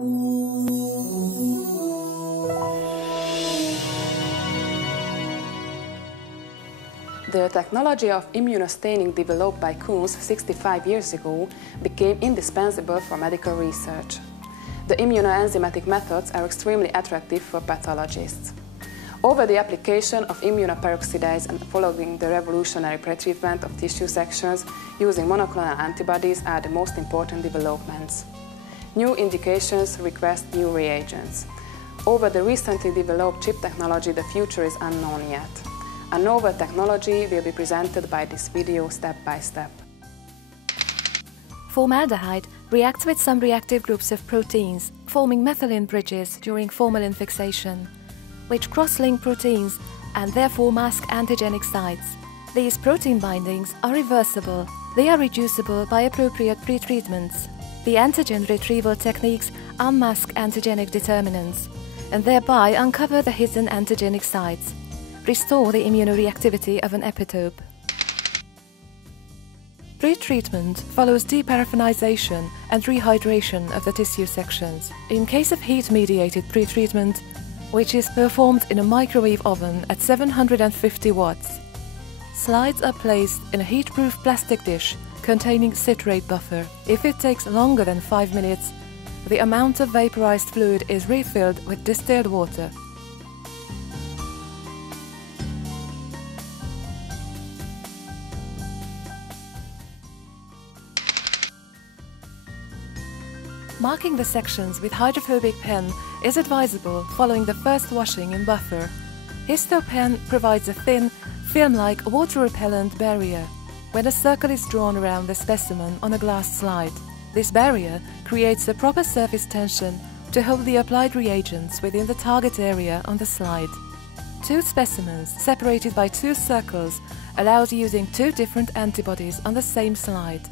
The technology of immunostaining developed by Kunz 65 years ago became indispensable for medical research. The immunoenzymatic methods are extremely attractive for pathologists. Over the application of immunoperoxidase and following the revolutionary pretreatment of tissue sections using monoclonal antibodies are the most important developments. New indications request new reagents. Over the recently developed chip technology, the future is unknown yet. A novel technology will be presented by this video step by step. Formaldehyde reacts with some reactive groups of proteins, forming methylene bridges during formalin fixation, which cross-link proteins and therefore mask antigenic sites. These protein bindings are reversible. They are reducible by appropriate pretreatments. The antigen retrieval techniques unmask antigenic determinants and thereby uncover the hidden antigenic sites, restore the immunoreactivity of an epitope. Pretreatment follows deparaffinization and rehydration of the tissue sections. In case of heat-mediated pretreatment, which is performed in a microwave oven at 750 watts, slides are placed in a heat-proof plastic dish containing citrate buffer. If it takes longer than 5 minutes, the amount of vaporized fluid is refilled with distilled water. Marking the sections with hydrophobic pen is advisable following the first washing in buffer. Histopen provides a thin, film-like water-repellent barrier when a circle is drawn around the specimen on a glass slide. This barrier creates a proper surface tension to hold the applied reagents within the target area on the slide. Two specimens separated by two circles allows using two different antibodies on the same slide.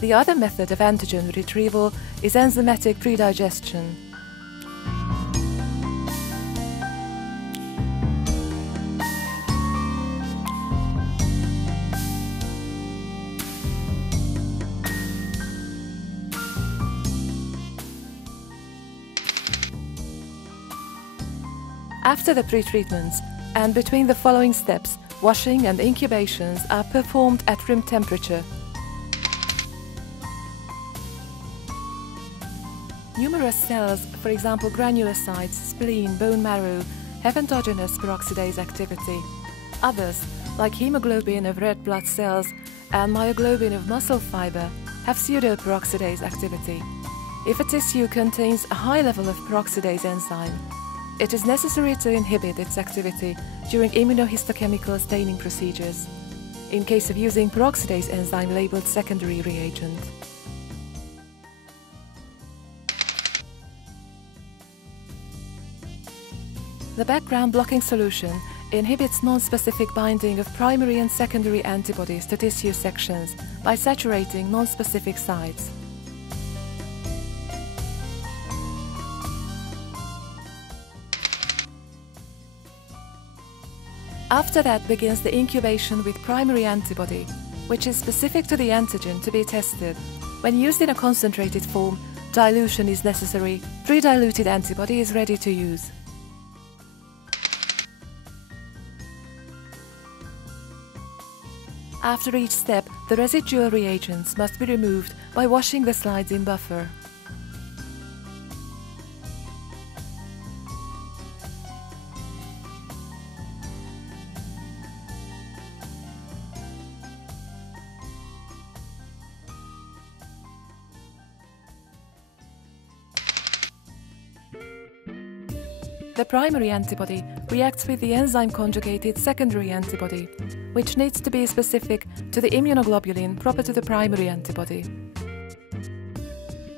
The other method of antigen retrieval is enzymatic predigestion. After the pretreatments and between the following steps, washing and incubations are performed at room temperature. Numerous cells, for example granulocytes, spleen, bone marrow, have endogenous peroxidase activity. Others, like hemoglobin of red blood cells and myoglobin of muscle fiber, have pseudoperoxidase activity. If a tissue contains a high level of peroxidase enzyme, it is necessary to inhibit its activity during immunohistochemical staining procedures, in case of using peroxidase enzyme labeled secondary reagent. The background blocking solution inhibits non-specific binding of primary and secondary antibodies to tissue sections by saturating non-specific sites. After that begins the incubation with primary antibody, which is specific to the antigen to be tested. When used in a concentrated form, dilution is necessary. Pre-diluted antibody is ready to use. After each step, the residual reagents must be removed by washing the slides in buffer. The primary antibody reacts with the enzyme-conjugated secondary antibody, which needs to be specific to the immunoglobulin proper to the primary antibody.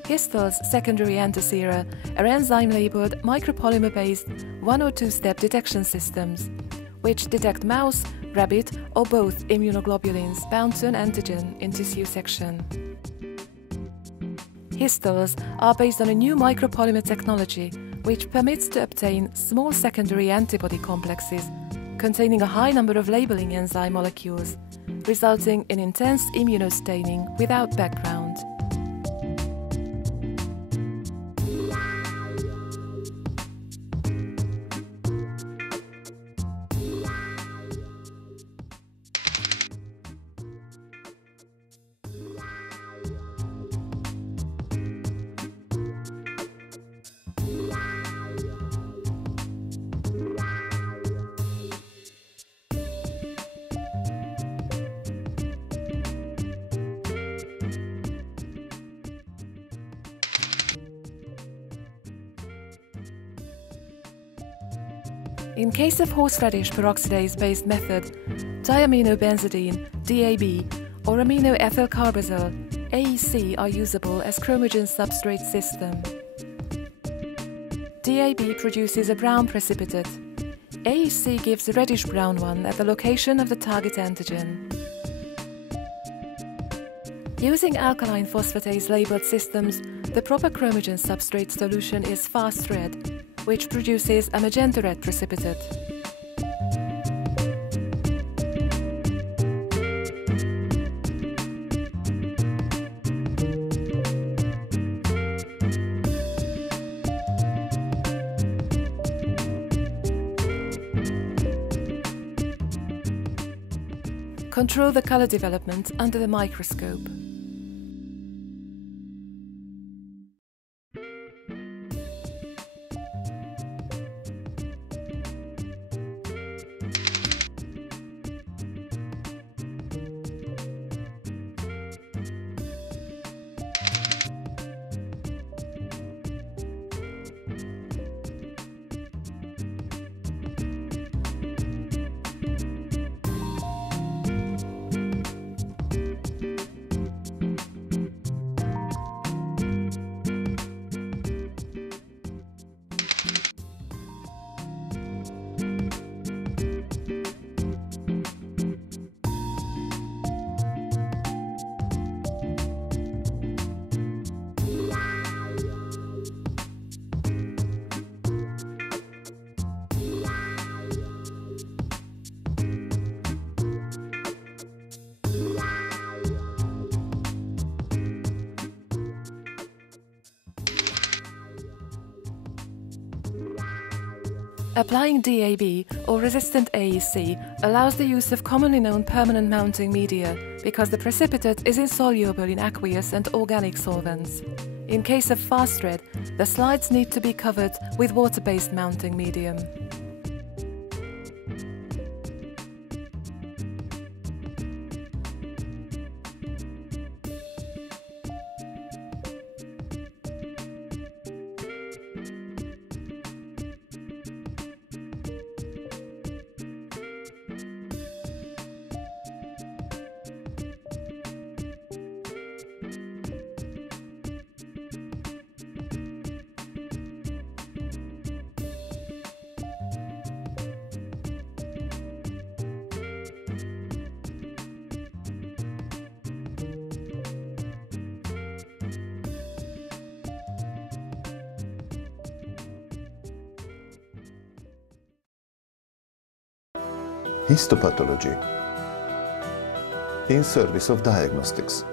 Histols secondary antisera are enzyme-labeled micropolymer-based 1 or 2-step detection systems, which detect mouse, rabbit or both immunoglobulins bound to an antigen in tissue section. Histols are based on a new micropolymer technology which permits to obtain small secondary antibody complexes containing a high number of labeling enzyme molecules, resulting in intense immunostaining without background. In case of horseradish peroxidase-based method, diaminobenzidine, DAB, or aminoethyl carbazole, AEC, are usable as chromogen substrate system. DAB produces a brown precipitate. AEC gives a reddish-brown one at the location of the target antigen. Using alkaline phosphatase-labeled systems, the proper chromogen substrate solution is fast red, which produces a magenta-red precipitate. Control the color development under the microscope. Applying DAB or resistant AEC allows the use of commonly known permanent mounting media because the precipitate is insoluble in aqueous and organic solvents. In case of fast red, the slides need to be covered with water-based mounting medium. Histopathology in service of diagnostics.